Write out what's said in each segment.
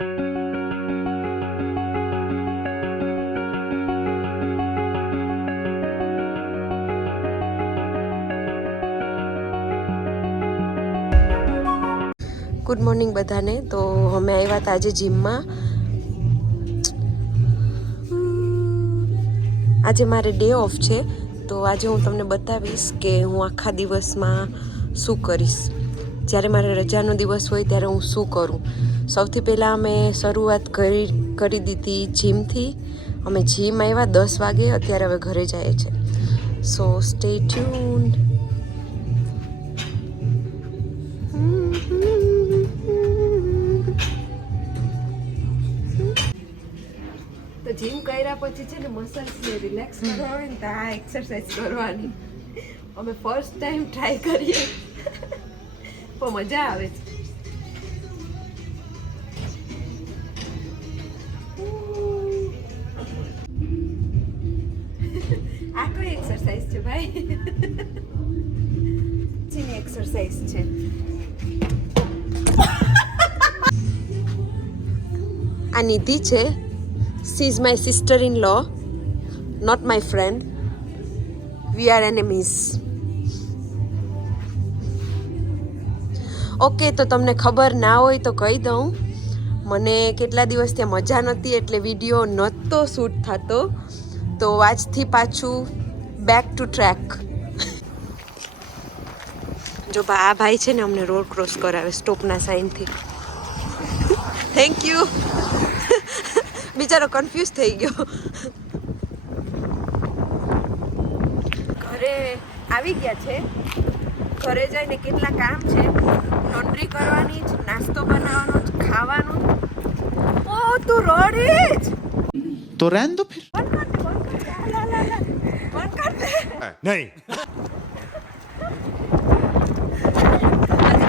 Good morning બધાને. તો અમે આવ્યા હતા આજે જીમમાં. આજે મારે ડે ઓફ છે, તો આજે હું તમને બતાવીશ કે હું આખા દિવસમાં શું કરીશ. જ્યારે મારે રજાનો દિવસ હોય ત્યારે હું શું કરું. સૌથી પહેલાં અમે શરૂઆત કરી દીધી જીમથી. અમે જીમ આવ્યા 10 વાગે, અત્યારે હવે ઘરે જાય છે. સો સ્ટે ટ્યુન્ડ. તો જીમ કર્યા પછી છે ને મસલ્સને રિલેક્સ કરવા હોય ને તો આ એક્સરસાઇઝ કરવાની. અમે ફર્સ્ટ ટાઈમ ટ્રાય કરીએ પણ મજા આવે છે. આ કઈ એક્સરસાઇઝ છે ભાઈ? ચીની એક્સરસાઇઝ છે. આ નિધિ છે. She is my sister-in-law, not my friend. We are enemies. Okay, તો તમને ખબર ના હોય તો કહી દઉં. મને કેટલા દિવસથી મજા નહોતી એટલે વિડીયો નહોતો શૂટ થતો. તો આજથી પાછું બેક ટુ ટ્રેક. જો આ ભાઈ છે ને અમને રોડ ક્રોસ કરાવે સ્ટોપના સાઇનથી. Thank you. બિચારો કન્ફ્યુઝ થઈ ગયો. ઘરે આવી ગયા છે. ઘરે જઈને કેટલા કામ છે. લોન્ડ્રી કરવાની જ, નાસ્તો બનાવવાનો જ, ખાવાનું. ઓ તું રડે જ તો રહેન દો ફિર. બંધ કર દે. નહીં.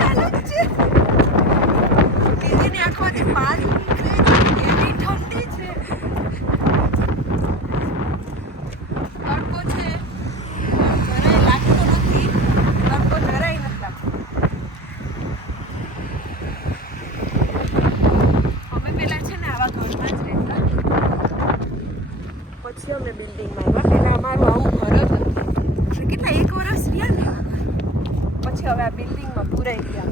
ચાલુ જ છે. દીદીની આંખોથી પાણી નીકળે છે. એવી ઠંડી છે. તડકો છે. જરાય લાગતો નથી. તડકો જરાય નથી લાગતો. અમે પેલા છે ને આવા ઘરમાં જ રહેતા. પછી અમે બિલ્ડિંગમાં આવ્યા. પહેલાં અમારું આવું ઘર જ હતું. કેટલા 1 વર્ષ રહ્યા ને. પછી હવે આ બિલ્ડિંગમાં પુરાઈ ગયા.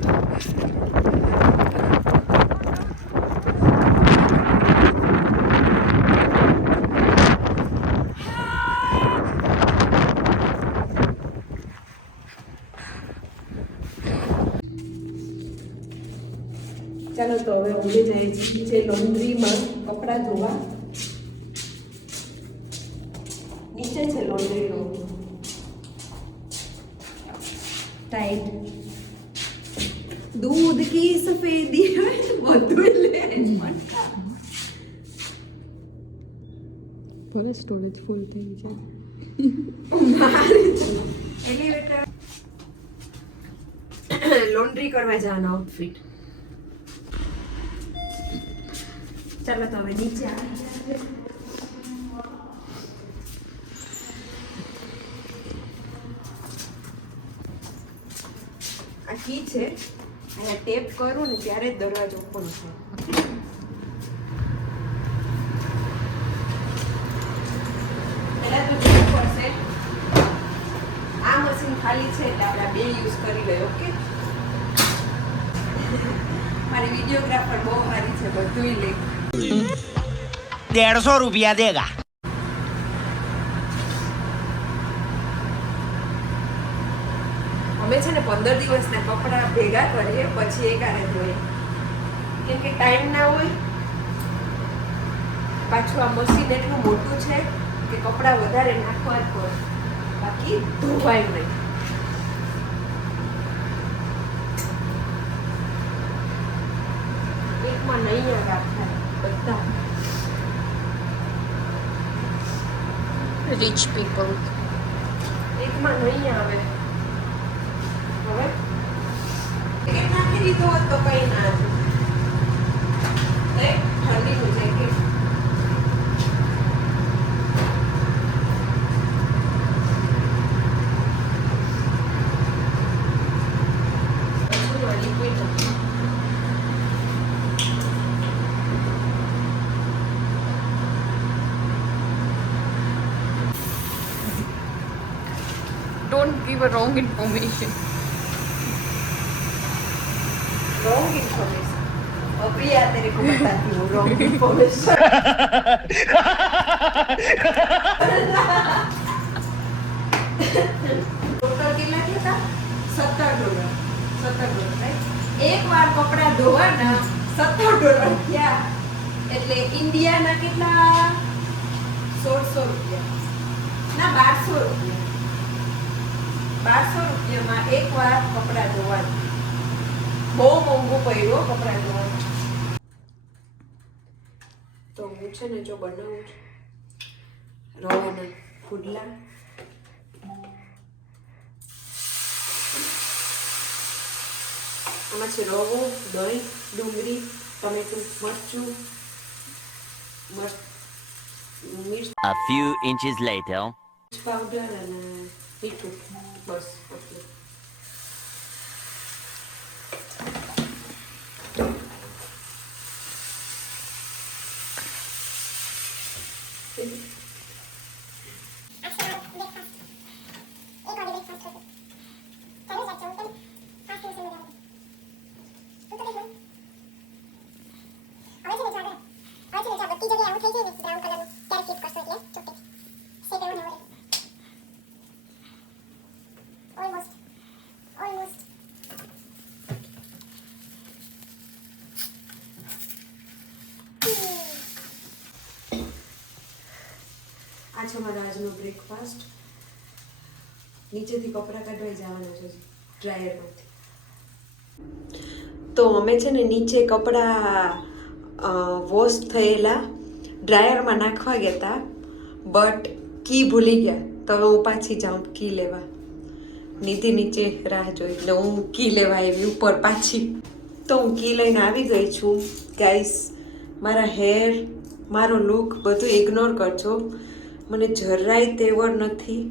ચાલો તો હવે અમે જઈએ છીએ લોન્ડ્રીમાં કપડાં ધોવા. નીચે છે લોન્ડ્રી રૂમ. ટાઈટ दूध की सफेदी બધું લે. ભલે સ્ટોરેજ ફૂલ થઈ જાય. એલિવેટર લોન્ડ્રી કરવા જવાનો આઉટફિટ. ચાલો તો હવે નીચે આવી જાય. આ કી છે. અહીંયા ટેપ કરું ને ત્યારે જ દરવાજો ઓપન થાય. પહેલા તો જોવું પડશે આ મશીન ખાલી છે એટલે આપણે 2 યુઝ કરી લઈએ. ઓકે, મારી વિડીયોગ્રાફર બહુ સારી છે, બધું લે. 150 रुपया देगा. અમે છે ને 15 દિવસના કપડા ભેગા કરીએ પછી એકારે ધોઈએ. કેમ કે ટાઈમ ના હોય. પાછું આ મશીન એટલું મોટું છે કે કપડા વધારે નાખવા જ પડે, બાકી ધોવાય નહીં. એકમાં નહીં રાખતા બધા રિચ પીપલ. એકમાં નહીં આવે. હવે એક નાખી દીધો હોત તો કઈ ના હતું. ઠંડીનું જેકેટ. पर रॉन्ग इन्फॉर्मेशन. Wrong information. अभी यार तेरे को बताती हूँ रॉन्ग इन्फॉर्मेशन. ટોટલ કેટલા થયા હતા? $17. રાઈટ. એક વાર કપડાં ધોવાના $17 થયા. એટલે ઇન્ડિયાના કેટલા? 1600 રૂપિયા. ના, 1200 રૂપિયા. 1200 રૂપિયામાં એક વાર કપડાં ધોવાના. બહુ મોંઘું પડ્યું કપડાં ધોવાનું. તો હું છે ને જો બનાવું છું રવાના પુડલા. આમાં છે રવો, દહીં, ડુંગળી, ટમેટું, મરચું, મિર્ચ A few inches later. Powder અને મીઠું. બસ આટલું. આ છે મારો આજનો બ્રેકફાસ્ટ. નીચેથી કપડાં કાઢવા જવાના છે ડ્રાયરમાંથી. તો અમે છે ને નીચે કપડાં વોશ થયેલા ડ્રાયરમાં નાખવા ગયા હતા, બટ કી ભૂલી ગયા. તો હવે હું પાછી જાઉં કી લેવા. નિધિ નીચે રાહ જોઈ એટલે હું કી લેવા આવી ઉપર પાછી. તો હું કી લઈને આવી ગઈ છું. ગાઈસ, મારા હેર, મારો લુક બધું ઇગ્નોર કરજો. મને જરાય તેવડ નથી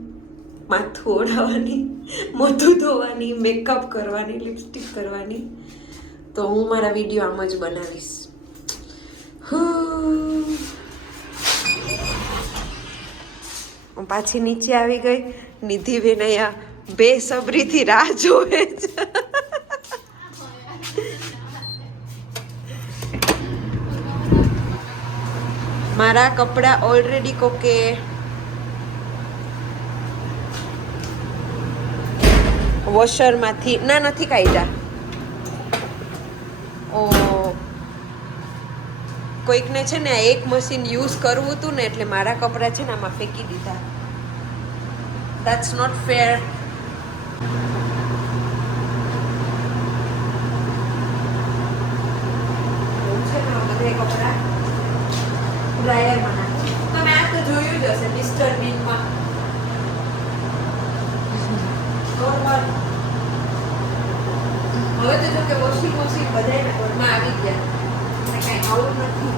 માથું ઓઢાવવાની, મોઢું ધોવાની, મેકઅપ કરવાની, લિપસ્ટિક કરવાની. તો હું મારા વિડીયો આમ જ બનાવીશ. હું પાછી નીચે આવી ગઈ. નિધિબેન અહીંયા બેસબરીથી રાહ જોવે છે. મારા કપડાં ઓલરેડી કોકે વોશરમાંથી નથી કાઢ્યા. ઓ કોઈકને છે ને એક મશીન યુઝ કરવું હતું ને એટલે મારા કપડાં છે ને આમાં ફેંકી દીધા. That's not fair. કપડાં ડ્રાયરમાં નાખું. તમે આ તો જોયું જ હશે મિસ્ટર બીનમાં. હવે તો જો કે વોશિંગ મશીન બધાના ઘરમાં આવી ગયા એટલે કઈ આવું નથી.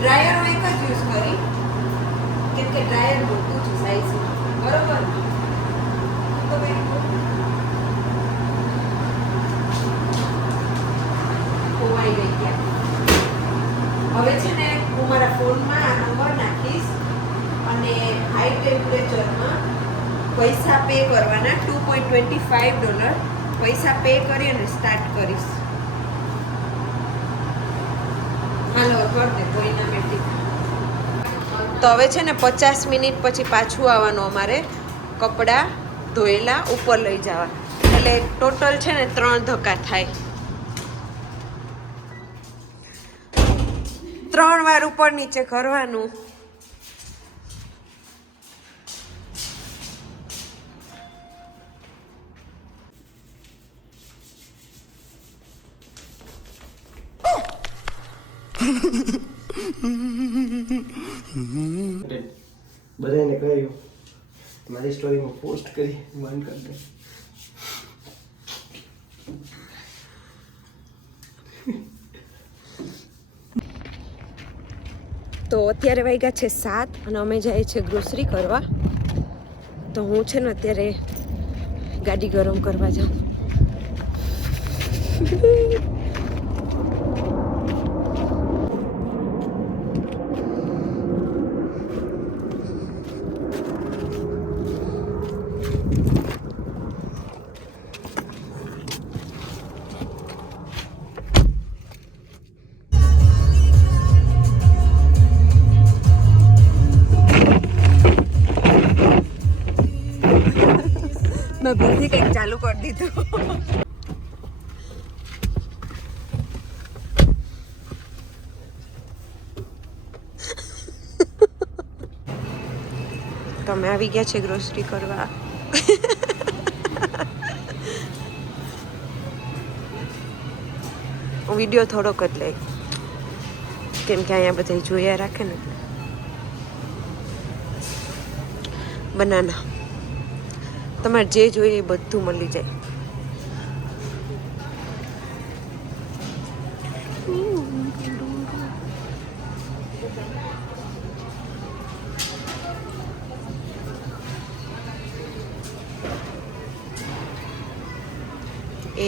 ડ્રાયર એક જ યુઝ કરી કેમ કે ડ્રાયર મોટું છે સાઈઝમાં. બરોબર. તો ખોવાઈ ગઈ ગયા. હવે છે ને હું મારા ફોનમાં આ નંબર નાખીશ અને હાઈ ટેમ્પરેચરમાં પૈસા પે કરવાના $2.25 પૈસા પે કરી અને સ્ટાર્ટ કરીશ. હાલો કર દે કોઈના મેટિક. તો હવે છે ને 50 મિનિટ પછી પાછું આવવાનું અમારે કપડાં ધોયેલા ઉપર લઈ જવા. એટલે ટોટલ છે ને 3 ધક્કા થાય. 3 વાર ઉપર નીચે કરવાનું. બધાને કહ્યું મારી સ્ટોરીમાં પોસ્ટ કરી બંધ કરી દે. તો અત્યારે વાગ્યા છે 7 અને અમે જઈએ છીએ ગ્રોસરી કરવા. તો હું છે ને અત્યારે ગાડી ગરમ કરવા જાઉં. મેં ભૂલથી કંઈક ચાલુ કરી દીધું. તમે આવી ગયા છે ગ્રોસરી કરવા. હું વિડીયો થોડોક જ લઈ, કેમ કે અહીંયા બધા જોયા રાખે ને. બનાના તમારે જે જોઈએ એ બધું મળી જાય.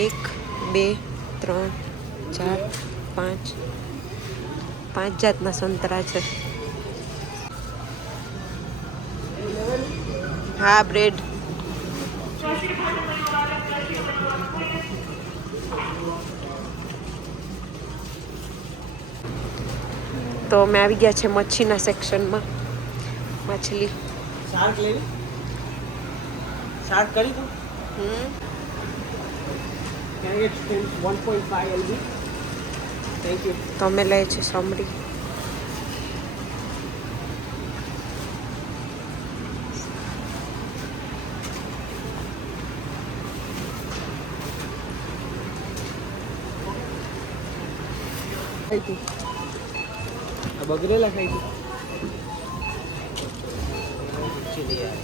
એક, બે, 3, 4, 5 જાતના સંતરા છે. હા, બ્રેડ. તો અમે આવી ગયા છે મચ્છીના સેક્શનમાં. માછલી શાર્ક લેવી? શાર્ક કરી દો. Can I get 1.5 LB? Thank you. તો અમે લઈએ છીએ સમરી. ખાઈ તું આ બગરેલા ખાઈ તું ચલી યાર.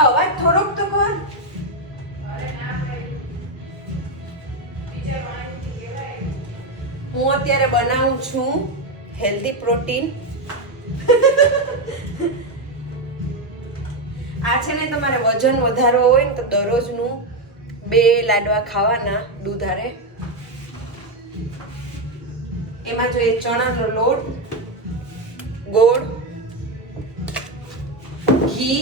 અવાજ થોડોક તો કર. હું અત્યારે બનાવું છું હેલ્ધી પ્રોટીન. આ છે ને તમારે વજન વધારવો હોય ને તો દરરોજનું 2 લાડવા ખાવાના દૂધ હારે. એમાં જોઈએ ચણાનો લોટ, ગોળ, ઘી.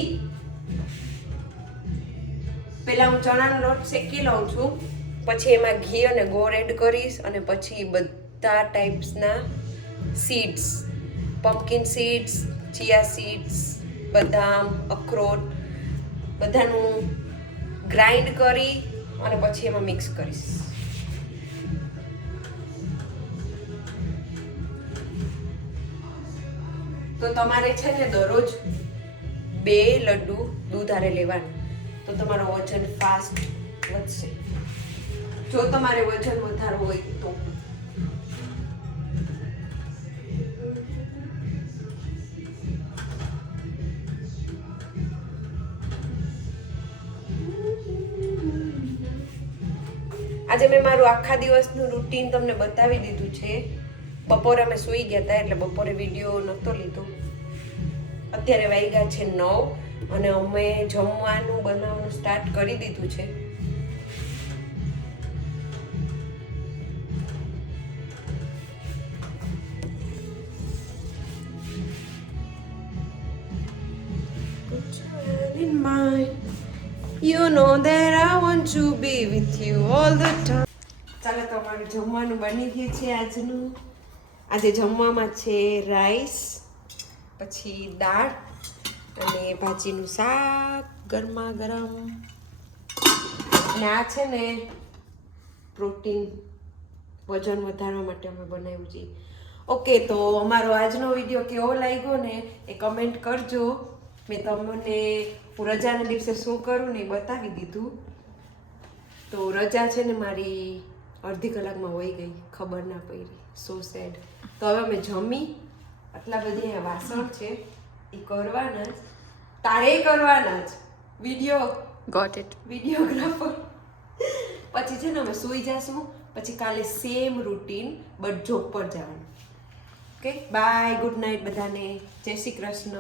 પહેલા હું ચણાનો લોટ શેકી લઉં છું, પછી એમાં ઘી અને ગોળ એડ કરીશ અને પછી બધા ટાઈપ્સના સીડ્સ, પમ્પકિન સીડ્સ, ચિયા સીડ્સ, બદામ, અખરોટ બધાનું ગ્રાઇન્ડ કરી અને પછી એમાં મિક્સ કરીશ. તો તમારે છે ને દરરોજ 2 લડ્ડુ દૂધ હારે લેવાનું, તો તમારો વજન ફાસ્ટ વધશે. જો તમારે વજન વધારવું હોય તો આજે મેં મારું આખા દિવસનું રૂટીન તમને બતાવી દીધું છે. બપોરે અમે સૂઈ ગયા હતા એટલે બપોરે વિડીયો નહોતો લીધો. અત્યારે વાગ્યા છે 9 અને અમે જમવાનું બનાવવાનું સ્ટાર્ટ કરી દીધું છે. know that I want to be with you all the time. ચાલો તો અમારું જમવાનું બની ગયું છે આજનું. આજે જમવામાં છે રાઈસ, પછી દાળ અને ભાજીનું શાક ગરમા ગરમ. અને આ છે ને પ્રોટીન વજન વધારવા માટે અમે બનાવ્યું છે. ઓકે, તો અમારો આજનો વિડીયો કેવો લાગ્યો ને એ કમેન્ટ કરજો. મેં તમને હું રજાના દિવસે શું કરું ને એ બતાવી દીધું. તો રજા છે ને મારી અડધી કલાકમાં વહી ગઈ, ખબર ના પડી. સો સેડ. તો હવે અમે જમી, આટલા બધી અહીંયા વાસણ છે એ કરવાના જ, તારે કરવાના જ. વિડીયોગ્રાફર. પછી છે ને અમે સૂઈ જશું, પછી કાલે સેમ રૂટીન બટ જોબ પર જવાનું. ઓકે, બાય, ગુડ નાઇટ બધાને, જય શ્રી કૃષ્ણ.